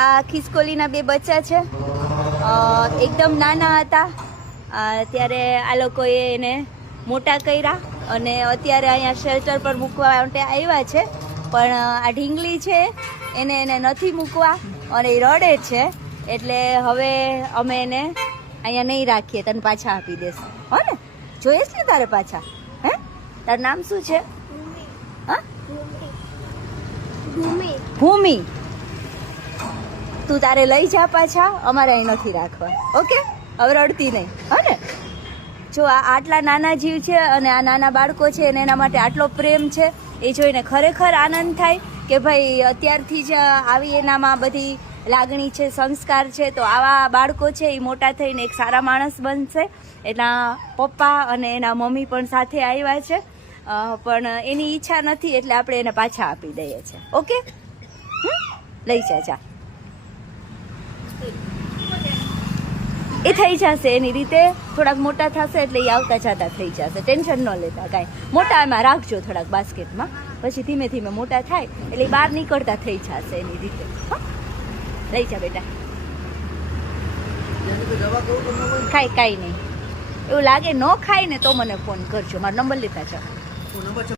આ ખિસકોલીના બે બચ્ચા છે. એકદમ નાના હતા ત્યારે આ લોકોએ એને મોટા કર્યા અને અત્યારે અહીંયા શેલ્ટર પર મૂકવા માટે આવ્યા છે. પણ આ ઢીંગલી છે એને નથી મૂકવા અને એ રડે છે, એટલે હવે અમે એને અહીંયા નહીં રાખીએ, તને પાછા આપી દેશું. હો ને, જોઈએ છે ને તારે પાછા? હે, તારું નામ શું છે? હા, ભૂમિ. તું તારે લઈ જા પાછા, અમારે અહીં નથી રાખવા. ઓકે, હવે રડતી નહીં. હો ને, જો આ આટલા નાના જીવ છે અને આ નાના બાળકો છે અને એના માટે આટલો પ્રેમ છે, એ જોઈને ખરેખર આનંદ થાય કે ભાઈ અત્યારથી જ આવી એનામાં બધી લાગણી છે, સંસ્કાર છે. તો આવા બાળકો છે એ મોટા થઈને એક સારા માણસ બનશે. એના પપ્પા અને એના મમ્મી પણ સાથે આવ્યા છે, પણ એની ઈચ્છા નથી એટલે આપણે એને પાછા આપી દઈએ છીએ. ઓકે, લઈ જા. એ થઈ જશે એની રીતે, થોડાક મોટા થશે એટલે એ આવતા જતા થઈ જશે. ટેન્શન ન લેતા કાંઈ. મોટા એમાં રાખજો થોડાક બાસ્કેટમાં, પછી ધીમે ધીમે મોટા થાય એટલે બહાર નીકળતા થઈ જશે એની રીતે. લઈ જા બેટા. કાંઈ નહીં, એવું લાગે ન ખાય ને તો મને ફોન કરજો. મારો નંબર લેતા જાઓ.